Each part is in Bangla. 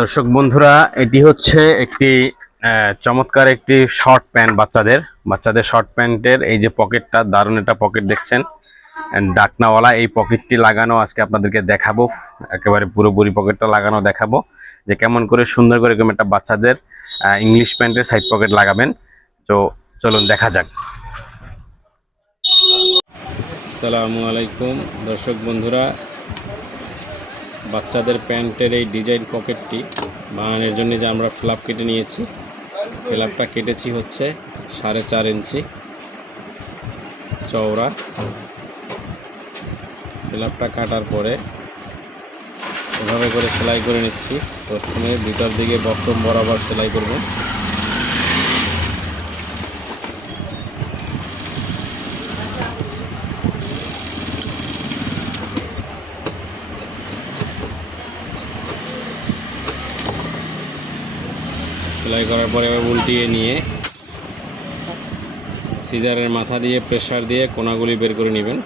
দর্শক বন্ধুরা, এটি হচ্ছে একটি চমৎকার একটি শর্ট প্যান্ট বাচ্চাদের। বাচ্চাদের শর্ট প্যান্টের এই যে পকেটটা দারুণ একটা পকেট দেখছেন। ডাকনাওয়ালা, এই পকেটটি লাগানো আজকে আপনাদেরকে দেখাবো। একেবারে পুরোপুরি পকেটটা লাগানো দেখাবো। যে কেমন করে, সুন্দর করে এরকম একটা বাচ্চাদের ইংলিশ প্যান্টের সাইড পকেট লাগাবেন। তো চলুন, দেখা যাক। সালামু আলাইকুম দর্শক বন্ধুরা বাচ্চাদের প্যান্টের এই ডিজাইন পকেটটি বানানোর জন্য যে আমরা ফ্লাপ কেটে নিয়েছি। ফ্লাপটা কেটেছি হচ্ছে সাড়ে চার ইঞ্চি চওড়া। ফ্লাপটা কাটার পরে এভাবে করে সেলাই করে নিচ্ছি। প্রথমে ভিতর দিকে বক্রম বরাবর সেলাই করব। সেলাই করার পরে উল্টিয়ে নিয়ে সিজারের মাথা দিয়ে প্রেশার দিয়ে কোনাগুলি বের করে নেবেন।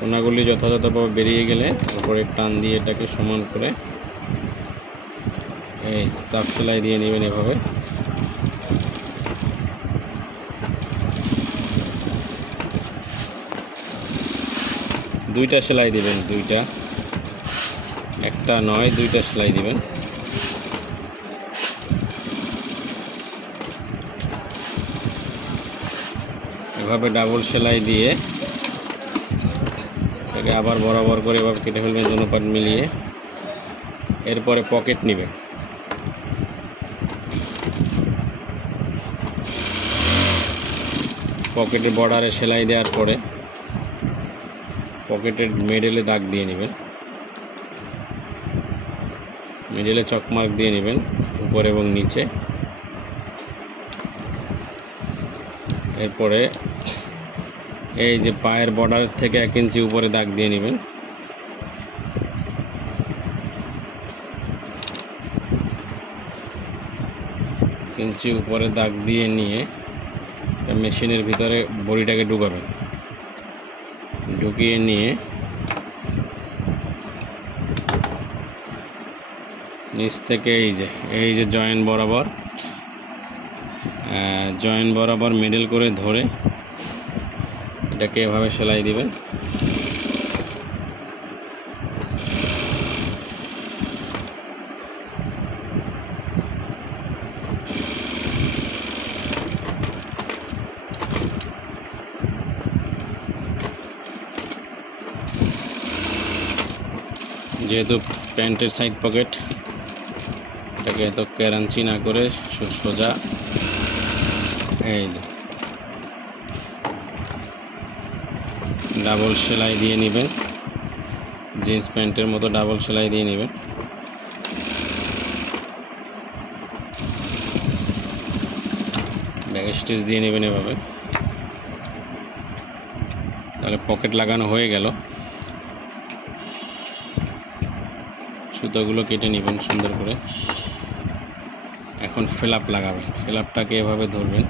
কোনাগুলি যথাযথভাবে বেরিয়ে গেলে তারপরে টান দিয়ে এটাকে সমান করে এই চাপ সেলাই দিয়ে নেবেন এভাবে। দুইটা সেলাই দিবেন, দুইটা। একটা নয়, দুইটা সেলাই দিবেন। এভাবে ডাবল সেলাই দিয়ে এটাকে আবার বরাবর করে এভাবে কেটে ফেলবেন পাট মিলিয়ে। এরপরে পকেট নেবেন। পকেটে বর্ডারে সেলাই দেওয়ার পরে পকেটের মেডেলে দাগ দিয়ে নেবেন। মিডলে চকমার্ক দিয়ে নেবেন, উপর এবং নিচে। এরপরে এই যে পায়ের বর্ডার থেকে এক ইঞ্চি উপরে দাগ দিয়ে নেবেন। ইঞ্চি উপরে দাগ দিয়ে নিয়ে মেশিনের ভিতরে বড়িটাকে ঢুকাবেন। ঢুকিয়ে নিয়ে নিচ থেকে এই যে এই যে জয়েন্ট বরাবর জয়েন্ট বরাবর মিডল করে ধরে এটাকে এভাবে সেলাই দিবেন। যেহেতু প্যান্টের সাইড পকেট এটাকে এত ক্যারাঞ্চি না করে সোজা। এই ডাবল সেলাই দিয়ে নেবেন। জিন্স প্যান্টের মতো ডাবল সেলাই দিয়ে নেবেন। ব্যাক স্টিচ দিয়ে নেবেন এভাবে। তাহলে পকেট লাগানো হয়ে গেল। সুতোগুলো কেটে নেবেন সুন্দর করে। এখন ফেলাপ লাগাবেন ফেলাপটাকে এভাবে ধরবেন।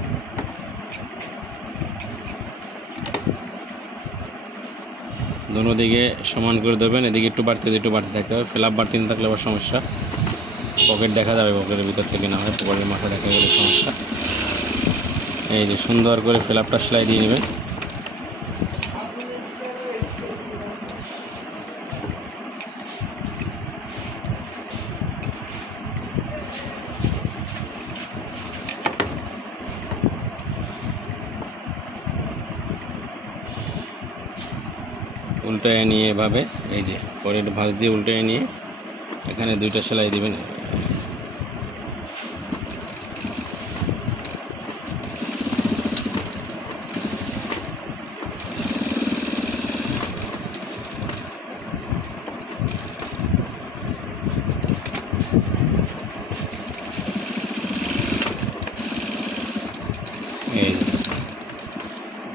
দোনো দিকে সমান করে ধরবেন। এদিকে একটু বাড়তে একটু বাড়তে থাকতে হবে। ফেলাপ বাড়তে না থাকলে আবার সমস্যা। পকেট দেখা যাবে পকেটের ভিতর থেকে না হয়। পকেটের মাথা দেখা গেলে সমস্যা। এই যে সুন্দর করে ফেলাপটা সেলাই দিয়ে নেবেন। উল্টায় নিয়ে এভাবে, এই যে পরে ভাঁজ দিয়ে উল্টায় নিয়ে এখানে দুইটা সেলাই দিবেন।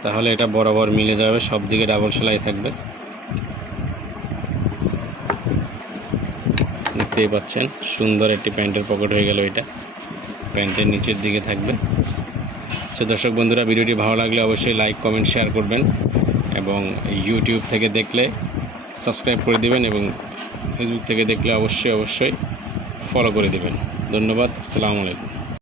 তাহলে এটা বরাবর মিলে যাবে, সব দিকে ডাবল সেলাই থাকবে। দেখতেই পাচ্ছেন, সুন্দর একটি প্যান্টের পকেট হয়ে গেল এটা। প্যান্টের নিচের দিকে থাকবে। সো দর্শক বন্ধুরা, ভিডিওটি ভালো লাগলে অবশ্যই লাইক, কমেন্ট, শেয়ার করবেন এবং ইউটিউব থেকে দেখলে সাবস্ক্রাইব করে দিবেন এবং ফেসবুক থেকে দেখলে অবশ্যই অবশ্যই ফলো করে দিবেন। ধন্যবাদ, আসসালামু আলাইকুম।